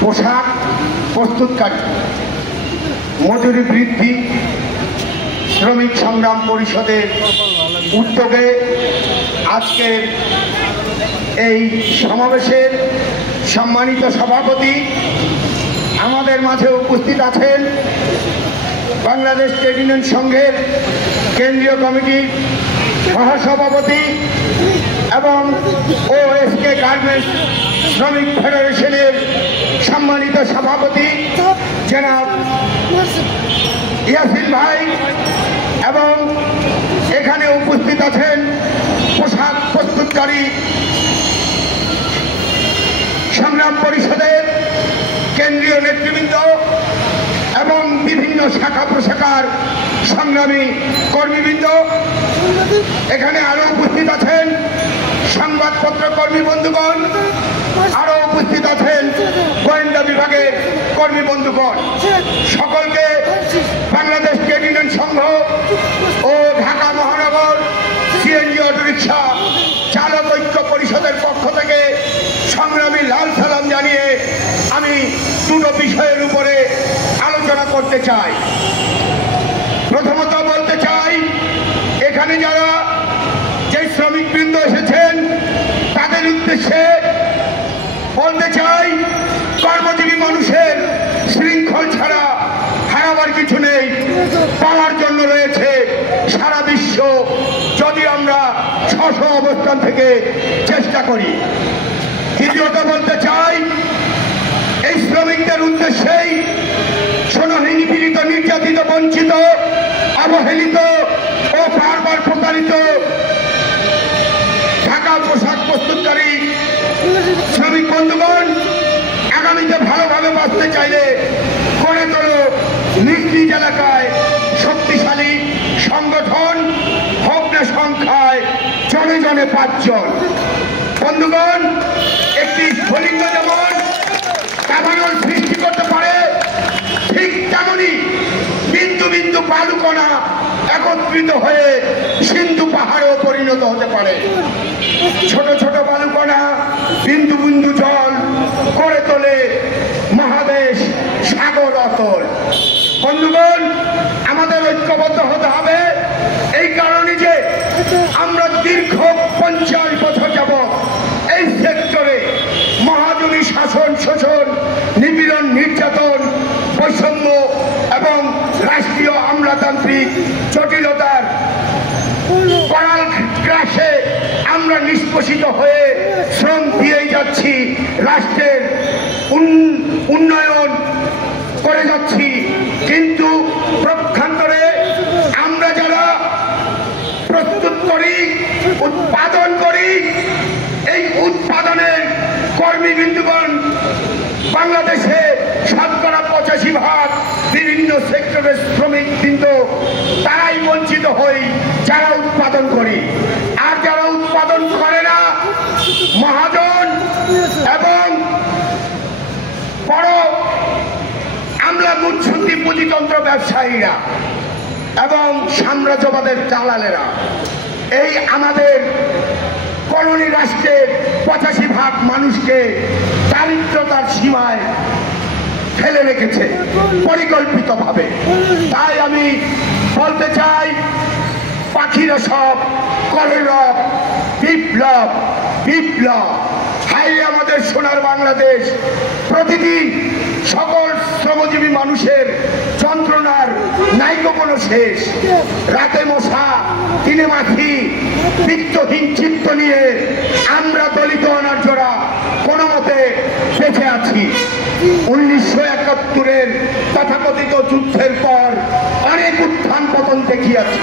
পোশাক প্রস্তুতকারী মজুরি বৃদ্ধি শ্রমিক সংগ্রাম পরিষদের উদ্যোগে আজকের এই সমাবেশের সম্মানিত সভাপতি আমাদের মাঝে উপস্থিত আছেন বাংলাদেশ ট্রেড ইউনিয়ন সংঘের কেন্দ্রীয় কমিটির সহসভাপতি এবং ওএসকে গার্মেন্টস শ্রমিক ফেডারেশনের সম্মানিত সভাপতি জনাব ইয়াসিন ভাই এবং এখানে উপস্থিত আছেন পোশাক প্রস্তুতকারী সংগ্রাম পরিষদের কেন্দ্রীয় নেতৃবৃন্দ এবং বিভিন্ন শাখা প্রশাখার সংগ্রামী কর্মীবৃন্দ। এখানে আরো উপস্থিত আছেন সংবাদপত্র কর্মী বন্ধুগণ, আরো উপস্থিত আছেন গোয়েন্দা বিভাগের কর্মী বন্ধুগণ। সকলকে বাংলাদেশ ট্রেড ইউনিয়ন সংঘ ও ঢাকা মহানগর সিএনজি অটোরিকশা চালক ঐক্য পরিষদের পক্ষ থেকে সংগ্রামী লাল সালাম জানিয়ে আমি দুটো বিষয়ের উপরে আলোচনা করতে চাই। প্রথমত বলতে চাই, এখানে যারা যে শ্রমিকবৃন্দ এসেছেন তাদের উদ্দেশ্যে বলতে চাই, কর্মজীবী মানুষের শৃঙ্খল ছাড়া হারাবার কিছু নেই, পাওয়ার জন্য রয়েছে সারা বিশ্ব, যদি আমরা স্ব অবস্থান থেকে চেষ্টা করি। দ্বিতীয়ত বলতে চাই, এই শ্রমিকদের উদ্দেশ্যেই সোনাহীন পীড়িত নির্যাতিত বঞ্চিত অবহেলিত ও বারবার প্রতারিত ঢাকা পোশাক প্রস্তুতকারী শ্রমিক বন্ধুগণ, আগামীতে ভালোভাবে বাঁচতে চাইলে গড়ে তোলো নিজ নিজ এলাকায় শক্তিশালী সংগঠন, হোক না সংখ্যায় জনে জনে 5 জন। বন্ধুগণ, একটি স্ফুলিঙ্গ যেমন দাবানল সৃষ্টি করতে পারে, ঠিক তেমনি বিন্দু বিন্দু বালুকণা একত্রিত হয়ে সিন্ধু পাহাড়েও পরিণত হতে পারে। ছোট ছোট বালুকণা বিন্দু বিন্দু জল করে তোলে মহাদেশ সাগর অতল। বন্ধুগণ, আমাদের ঐক্যবদ্ধ হতে হবে এই কারণে যে আমরা দীর্ঘ 50 বছর যাবৎ এই সেক্টরে মহাজনী শাসন, শোষণ, নিপীড়ন, নির্যাতন, বৈষম্য এবং রাষ্ট্রীয় আমলাতান্ত্রিক জটিলতার করাল গ্রাসে আমরা নিষ্পোষিত হয়ে শ্রম দিয়েই যাচ্ছি, রাষ্ট্রের উন্নয়ন করে যাচ্ছি। কিন্তু প্রক্ষান্তরে আমরা যারা প্রস্তুত করি, উৎপাদন করি, এই উৎপাদনের কর্মীবৃন্দগণ বাংলাদেশে শতকরা 85% বিভিন্ন সেক্টরের শ্রমিকবৃন্দ তারাই বঞ্চিত হই যারা উৎপাদন করি। আর যারা উৎপাদন করে না, মহাজন এবং বড় আমলা মুৎসুদ্দি পুঁজিতন্ত্র ব্যবসায়ীরা এবং সাম্রাজ্যবাদের দালালেরা এই আমাদের কলোনি রাষ্ট্রের 85% মানুষকে দারিদ্রতার সীমায় ফেলে রেখেছে পরিকল্পিতভাবে। তাই আমি বলতে চাই, পাখিরা সব কলরব, বিপ্লব বিপ্লব। হাই আমাদের সোনার বাংলাদেশ, প্রতিদিন সকল শ্রমজীবী মানুষের যন্ত্রণার নাইকো কোনো শেষ। রাতে মশা, দিনে মাখি, বিত্তহীন চিত্ত নিয়ে আমরা দলিত অনার্যরা কোনো মতে বেঁচে আছি। 1971-এর তথাকথিত যুদ্ধের পর অনেক উত্থান পতন দেখিয়াছি।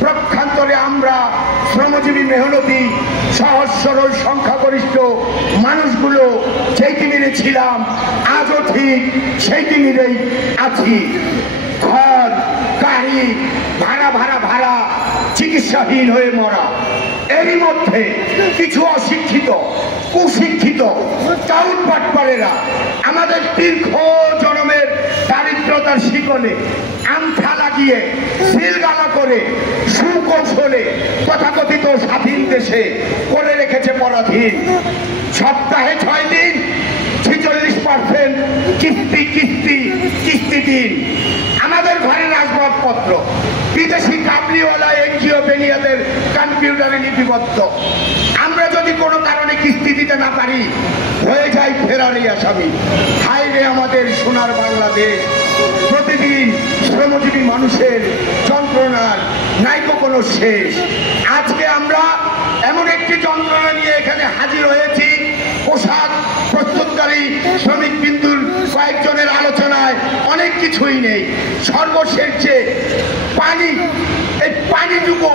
প্রক্ষান্তরে আমরা শ্রমজীবী মেহনতি সহজ সরল সংখ্যাগরিষ্ঠ মানুষগুলো যেই তিমিরে ছিলাম, আজও ঠিক সেই তিমিরেই আছি। ঘর, গাড়ি, ভাড়া ভাড়া ভাড়া, চিকিৎসাহীন হয়ে মরা। এরই মধ্যে কিছু অশিক্ষিত, কুশিক্ষিত টাউট বাটপারেরা আমাদের দীর্ঘ জন্মের দারিদ্রতার শিকলে আমঠা লাগিয়ে সিলগালা করে সুকৌশলে তথাকথিত স্বাধীন দেশে করে রেখেছে পরাধীন। সপ্তাহে 6 দিন 46% কিস্তি কিস্তি কিস্তি দিন। আমাদের ঘরের আসবাবপত্র বিদেশি কাবলিওয়ালা এনজিও বেনিয়াদের কম্পিউটারে লিপিবদ্ধ। আমরা যদি কোনো কারণে কিস্তি দিতে না পারি হয়ে যাই ফেরারি আসামি। হায় রে আমাদের সোনার বাংলাদেশ, প্রতিদিন শ্রমজীবী মানুষের যন্ত্রণার নাইকো কোনো শেষ। আজকে আমরা এমন একটি যন্ত্রণা নিয়ে এখানে হাজির হয়েছি, পোশাক প্রস্তুতকারী শ্রমিক বিন্দুর কয়েকজনের আলোচনায় অনেক কিছুই নেই। সর্বশেষ যে পানি, এই পানিটুকু